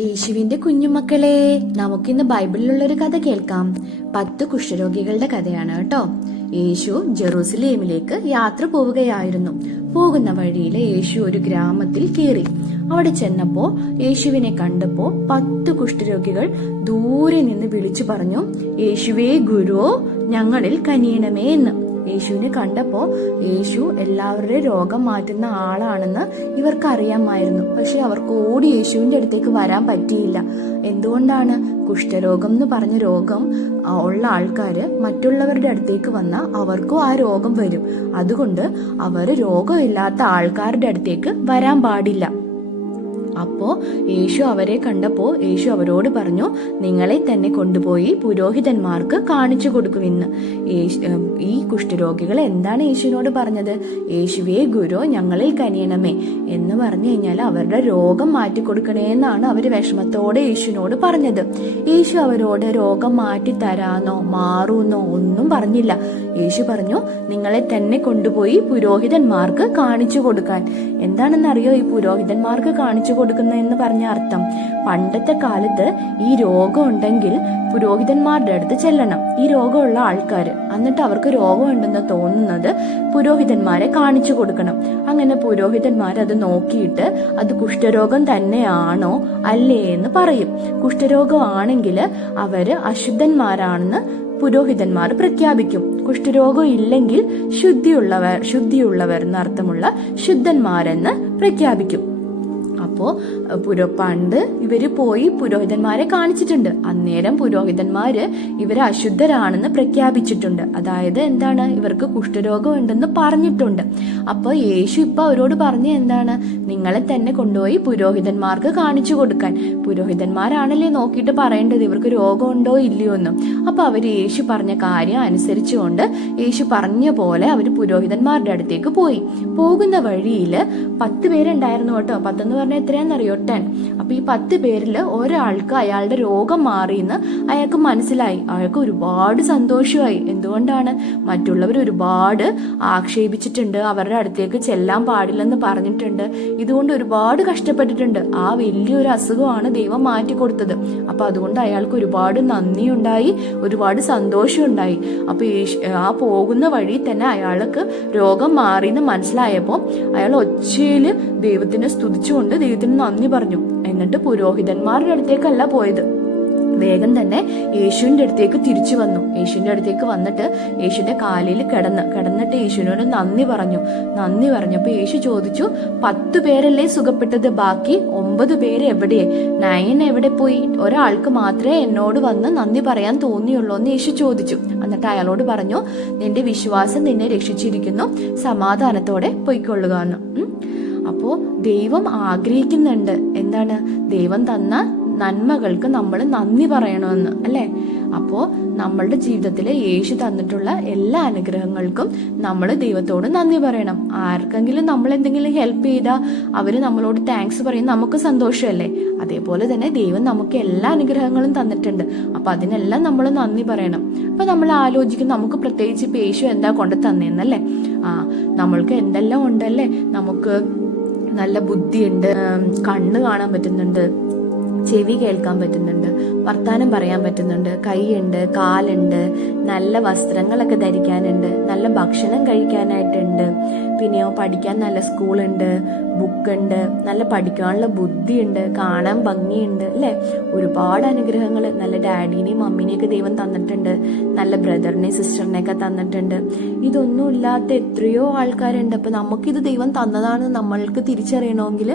യേശുവിന്റെ കുഞ്ഞുമക്കളെ, നമുക്കിന്ന് ബൈബിളിലുള്ളൊരു കഥ കേൾക്കാം. 10 കുഷ്ഠരോഗികളുടെ കഥയാണ് കേട്ടോ. യേശു ജെറൂസലേമിലേക്ക് യാത്ര പോവുകയായിരുന്നു. പോകുന്ന വഴിയിൽ യേശു ഒരു ഗ്രാമത്തിൽ കയറി. അവിടെ ചെന്നപ്പോ യേശുവിനെ കണ്ടപ്പോ 10 കുഷ്ഠരോഗികൾ ദൂരെ നിന്ന് വിളിച്ചു പറഞ്ഞു, യേശുവേ ഗുരു, ഞങ്ങളിൽ കനിയണമേ എന്ന്. യേശുവിനെ കണ്ടപ്പോ യേശു എല്ലാവരുടെയും രോഗം മാറ്റുന്ന ആളാണെന്ന് ഇവർക്ക് അറിയാമായിരുന്നു. പക്ഷെ അവർക്ക് ഓടി യേശുവിന്റെ അടുത്തേക്ക് വരാൻ പറ്റിയില്ല. എന്തുകൊണ്ടാണ്? കുഷ്ഠരോഗം എന്ന് പറഞ്ഞ രോഗം ഉള്ള ആൾക്കാര് മറ്റുള്ളവരുടെ അടുത്തേക്ക് വന്നാൽ അവർക്കും ആ രോഗം വരും. അതുകൊണ്ട് അവര് രോഗമില്ലാത്ത ആൾക്കാരുടെ അടുത്തേക്ക് വരാൻ പാടില്ല. അപ്പോ യേശു അവരെ കണ്ടപ്പോ യേശു അവരോട് പറഞ്ഞു, നിങ്ങളെ തന്നെ കൊണ്ടുപോയി പുരോഹിതന്മാർക്ക് കാണിച്ചു കൊടുക്കുമെന്ന്. ഈ കുഷ്ഠരോഗികൾ എന്താണ് യേശുവിനോട് പറഞ്ഞത്? യേശുവേ ഗുരു, ഞങ്ങളിൽ കനിയണമേ എന്ന് പറഞ്ഞു കഴിഞ്ഞാൽ അവരുടെ രോഗം മാറ്റിക്കൊടുക്കണേ എന്നാണ് അവര് വിഷമത്തോടെ യേശുവിനോട് പറഞ്ഞത്. യേശു അവരോട് രോഗം മാറ്റി തരാന്നോ മാറൂന്നോ ഒന്നും പറഞ്ഞില്ല. യേശു പറഞ്ഞു, നിങ്ങളെ തന്നെ കൊണ്ടുപോയി പുരോഹിതന്മാർക്ക് കാണിച്ചു കൊടുക്കാൻ. എന്താണെന്നറിയോ ഈ പുരോഹിതന്മാർക്ക് കാണിച്ചു കൊടുക്കുന്നതെന്ന് പറഞ്ഞ അർത്ഥം? പണ്ടത്തെ കാലത്ത് ഈ രോഗം ഉണ്ടെങ്കിൽ പുരോഹിതന്മാരുടെ അടുത്ത് ചെല്ലണം, ഈ രോഗമുള്ള ആൾക്കാര്. എന്നിട്ട് അവർക്ക് രോഗമുണ്ടെന്ന് തോന്നുന്നത് പുരോഹിതന്മാരെ കാണിച്ചു കൊടുക്കണം. അങ്ങനെ പുരോഹിതന്മാർ അത് നോക്കിയിട്ട് അത് കുഷ്ഠരോഗം തന്നെയാണോ അല്ലേ എന്ന് പറയും. കുഷ്ഠരോഗം ആണെങ്കിൽ അവര് അശുദ്ധന്മാരാണെന്ന് പുരോഹിതന്മാർ പ്രഖ്യാപിക്കും. കുഷ്ഠരോഗം ഇല്ലെങ്കിൽ ശുദ്ധിയുള്ളവർ എന്നർത്ഥമുള്ള ശുദ്ധന്മാരെന്ന് പ്രഖ്യാപിക്കും. അപ്പോ പണ്ട് ഇവര് പോയി പുരോഹിതന്മാരെ കാണിച്ചിട്ടുണ്ട്. അന്നേരം പുരോഹിതന്മാര് ഇവര് അശുദ്ധരാണെന്ന് പ്രഖ്യാപിച്ചിട്ടുണ്ട്. അതായത് എന്താണ്? ഇവർക്ക് കുഷ്ഠരോഗം ഉണ്ടെന്ന് പറഞ്ഞിട്ടുണ്ട്. അപ്പൊ യേശു ഇപ്പൊ അവരോട് പറഞ്ഞ എന്താണ്? നിങ്ങളെ തന്നെ കൊണ്ടുപോയി പുരോഹിതന്മാർക്ക് കാണിച്ചു കൊടുക്കാൻ. പുരോഹിതന്മാരാണല്ലേ നോക്കിയിട്ട് പറയേണ്ടത് ഇവർക്ക് രോഗമുണ്ടോ ഇല്ലയോ എന്ന്. അപ്പൊ അവര് യേശു പറഞ്ഞ കാര്യം അനുസരിച്ചുകൊണ്ട് യേശു പറഞ്ഞ പോലെ അവര് പുരോഹിതന്മാരുടെ അടുത്തേക്ക് പോയി. പോകുന്ന വഴിയില് 10 പേരുണ്ടായിരുന്നു കേട്ടോ. 10 എന്ന് പറഞ്ഞാൽ എത്രയാണെന്നറിയോ? 10. അപ്പൊ ഈ 10 പേരിൽ ഒരാൾക്ക് അയാളുടെ രോഗം മാറിയെന്ന് അയാൾക്ക് മനസ്സിലായി. അയാൾക്ക് ഒരുപാട് സന്തോഷമായി. എന്തുകൊണ്ടാണ്? മറ്റുള്ളവർ ഒരുപാട് ആക്ഷേപിച്ചിട്ടുണ്ട്, അവരുടെ അടുത്തേക്ക് ചെല്ലാൻ പാടില്ലെന്ന് പറഞ്ഞിട്ടുണ്ട്. ഇതുകൊണ്ട് ഒരുപാട് കഷ്ടപ്പെട്ടിട്ടുണ്ട്. ആ വലിയൊരു അസുഖമാണ് ദൈവം മാറ്റി കൊടുത്തത്. അപ്പൊ അതുകൊണ്ട് അയാൾക്ക് ഒരുപാട് നന്ദിയുണ്ടായി, ഒരുപാട് സന്തോഷം ഉണ്ടായി. അപ്പൊ ആ പോകുന്ന വഴി തന്നെ അയാൾക്ക് രോഗം മാറിയെന്ന് മനസ്സിലായപ്പോ അയാൾ ഒച്ചയില് ദൈവത്തിനെ സ്തുതിച്ചുകൊണ്ട് ദൈവത്തിന് നന്ദി പറഞ്ഞു. എന്നിട്ട് പുരോഹിതന്മാരുടെ അടുത്തേക്കല്ല പോയത്, വേഗം തന്നെ യേശുവിന്റെ അടുത്തേക്ക് തിരിച്ചു വന്നു. യേശുവിന്റെ അടുത്തേക്ക് വന്നിട്ട് യേശുവിന്റെ കാലിൽ കിടന്നിട്ട് യേശുവിനോട് നന്ദി പറഞ്ഞപ്പോ യേശു ചോദിച്ചു, 10 പേരല്ലേ സുഖപ്പെട്ടത്, ബാക്കി 9 പേര് എവിടെ? 9 എവിടെ പോയി? ഒരാൾക്ക് മാത്രമേ എന്നോട് വന്ന് നന്ദി പറയാൻ തോന്നിയുള്ളൂ എന്ന് യേശു ചോദിച്ചു. എന്നിട്ട് അയാളോട് പറഞ്ഞു, നിന്റെ വിശ്വാസം നിന്നെ രക്ഷിച്ചിരിക്കുന്നു, സമാധാനത്തോടെ പൊയ്ക്കൊള്ളുക എന്ന്. അപ്പോ ദൈവം ആഗ്രഹിക്കുന്നുണ്ട് എന്താണ്? ദൈവം തന്ന നന്മകൾക്ക് നമ്മൾ നന്ദി പറയണമെന്ന്, അല്ലെ? അപ്പോ നമ്മളുടെ ജീവിതത്തില് യേശു തന്നിട്ടുള്ള എല്ലാ അനുഗ്രഹങ്ങൾക്കും നമ്മൾ ദൈവത്തോട് നന്ദി പറയണം. ആർക്കെങ്കിലും നമ്മൾ എന്തെങ്കിലും ഹെൽപ്പ് ചെയ്താൽ അവര് നമ്മളോട് താങ്ക്സ് പറയും, നമുക്ക് സന്തോഷമല്ലേ? അതേപോലെ തന്നെ ദൈവം നമുക്ക് എല്ലാ അനുഗ്രഹങ്ങളും തന്നിട്ടുണ്ട്. അപ്പൊ അതിനെല്ലാം നമ്മൾ നന്ദി പറയണം. അപ്പൊ നമ്മൾ ആലോചിക്കും, നമുക്ക് പ്രത്യേകിച്ച് ഇപ്പൊ യേശു എന്താ കൊണ്ട് തന്നേന്നല്ലേ? നമ്മൾക്ക് എന്തെല്ലാം ഉണ്ടല്ലേ? നമുക്ക് നല്ല ബുദ്ധിയുണ്ട്, കണ്ണ് കാണാൻ പറ്റുന്നുണ്ട്, ചെവി കേൾക്കാൻ പറ്റുന്നുണ്ട്, വർത്താനം പറയാൻ പറ്റുന്നുണ്ട്, കൈയുണ്ട്, കാലുണ്ട്, നല്ല വസ്ത്രങ്ങളൊക്കെ ധരിക്കാനുണ്ട്, നല്ല ഭക്ഷണം കഴിക്കാനായിട്ടുണ്ട്, പിന്നെയോ പഠിക്കാൻ നല്ല സ്കൂളുണ്ട്, ബുക്കുണ്ട്, നല്ല പഠിക്കാനുള്ള ബുദ്ധിയുണ്ട്, കാണാൻ ഭംഗിയുണ്ട്, അല്ലെ? ഒരുപാട് അനുഗ്രഹങ്ങൾ. നല്ല ഡാഡിനെയും മമ്മീനെയൊക്കെ ദൈവം തന്നിട്ടുണ്ട്, നല്ല ബ്രദറിനെയും സിസ്റ്ററിനെയൊക്കെ തന്നിട്ടുണ്ട്. ഇതൊന്നും ഇല്ലാത്ത എത്രയോ ആൾക്കാരുണ്ട്. അപ്പൊ നമുക്കിത് ദൈവം തന്നതാണ് നമ്മൾക്ക് തിരിച്ചറിയണമെങ്കിൽ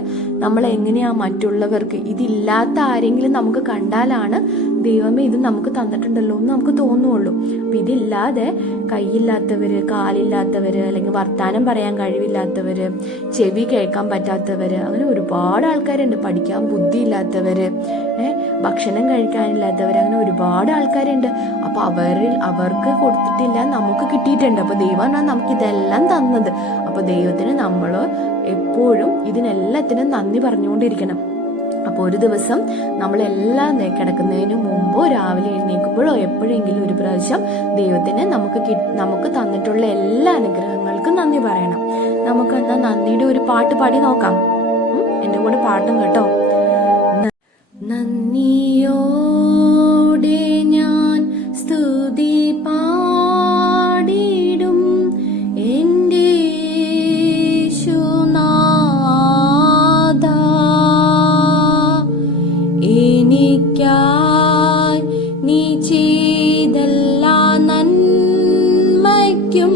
നമ്മൾ എങ്ങനെയാ മറ്റുള്ളവർക്ക് ഇതില്ലാത്ത ആരെങ്കിലും നമുക്ക് കണ്ടാലാണ് ദൈവമേ ഇത് നമുക്ക് തന്നിട്ടുണ്ടല്ലോ എന്ന് നമുക്ക് തോന്നുള്ളൂ. അപ്പൊ ഇതില്ലാതെ കൈയില്ലാത്തവര്, കാലില്ലാത്തവര്, അല്ലെങ്കിൽ വർത്താനം പറയാൻ കഴിവില്ലാത്തവര്, ചെവി കേൾക്കാൻ പറ്റാത്തവര്, അങ്ങനെ ഒരുപാട് ആൾക്കാരുണ്ട്. പഠിക്കാൻ ബുദ്ധിയില്ലാത്തവര്, ഭക്ഷണം കഴിക്കാനില്ലാത്തവര്, അങ്ങനെ ഒരുപാട് ആൾക്കാരുണ്ട്. അപ്പൊ അവർക്ക് കൊടുത്തിട്ടില്ല, നമുക്ക് കിട്ടിയിട്ടുണ്ട്. അപ്പൊ ദൈവമാണ് നമുക്ക് ഇതെല്ലാം തന്നത്. അപ്പൊ ദൈവത്തിന് നമ്മൾ എപ്പോഴും ഇതിനെല്ലാത്തിനും നന്ദി പറഞ്ഞുകൊണ്ടിരിക്കണം. അപ്പോൾ ഒരു ദിവസം നമ്മളെല്ലാം കിടക്കുന്നതിന് മുമ്പോ രാവിലെ എഴുന്നേൽക്കുമ്പോഴോ എപ്പോഴെങ്കിലും ഒരു പ്രാവശ്യം ദൈവത്തിന് നമുക്ക് തന്നിട്ടുള്ള എല്ലാ അനുഗ്രഹങ്ങൾക്കും നന്ദി പറയണം. നമുക്ക് എന്നാ നന്ദിയുടെ ഒരു പാട്ട് പാടി നോക്കാം. എന്റെ കൂടെ പാട്ടും കേട്ടോ. നന്ദിയോടെ ഞാൻ സ്തുതി പാടിടും എൻ്റെ യേശുനാഥാ. എനിക്കായി നീ ചെയ്തെല്ലാ നന്മയ്ക്കും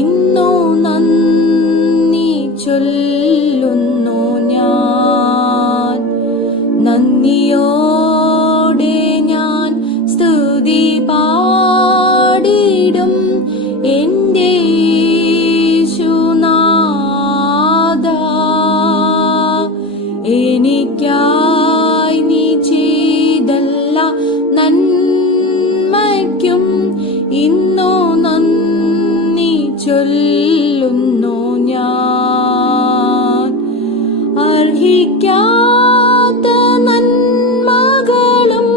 ഇന്നു നന്ദി ചൊല്ലുന്നു ഞാൻ. നന്ദിയോടെ ഞാൻ സ്തുതി പാടിടും എൻ്റെ യേശുനാഥാ. എനിക്കായി നീ ചെയ്തെല്ലാ നന്മയ്ക്കും ഇന്നു നന്ദി ചൊല്ലുന്നു ഞാൻ. അർഹിക്കാത്ത നന്മകളും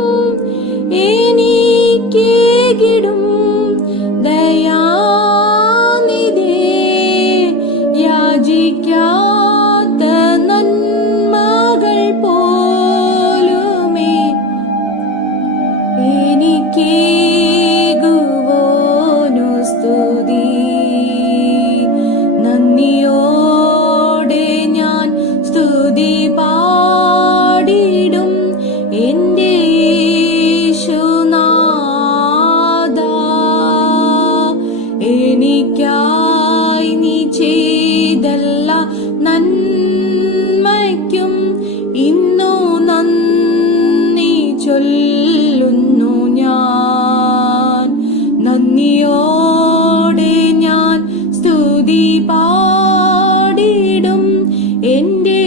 എനിക്കേകിടും ദയാനിധേ. യാചിക്കാത്ത നന്മകൾ പോലുമേ എനിക്കേകുവോനു സ്തുതി. നന്ദിയോടെ ഞാൻ സ്തുതി പാടിടും എൻ്റെ യേശുനാഥാ. എനിക്കായി നീ ചെയ്തെല്ലാ നന്മയ്ക്കും ഇന്നു നന്ദി ചൊല്ലുന്നു ഞാൻ. നന്ദിയോടെ ഞാൻ സ്തുതി പാടിടും എൻ്റെ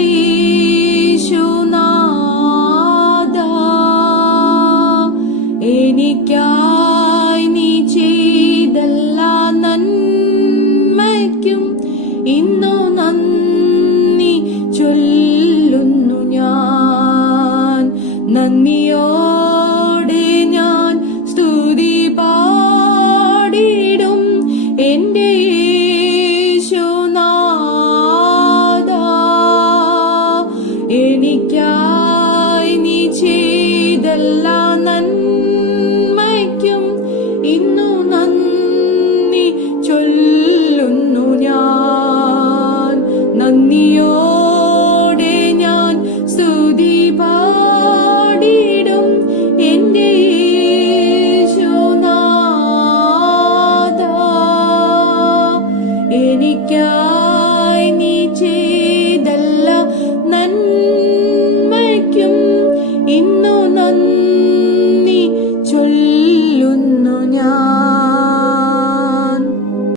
യേശുനാഥാ. എനിക്കായി നീ ചെയ്തെല്ലാ നന്മയ്ക്കും ഇന്നു നന്ദി ചൊല്ലുന്നു ഞാൻ. നന്ദിയോടെ ഞാൻ സ്തുതി പാടിടും എൻ്റെ യേശുനാഥാ. എനിക്കായി നീ ചെയ്തെല്ലാ നന്മയ്ക്കും ഇന്നു നന്ദി ചൊല്ലുന്നു ഞാൻ. നന്ദിയോടെ ഞാൻ സ്തുതി പാടിടും എൻ്റെ യേശുനാഥാ. എനിക്കായി നീ ചെയ്തെല്ലാ നന്മയ്ക്കും ഇന്നു നന്ദി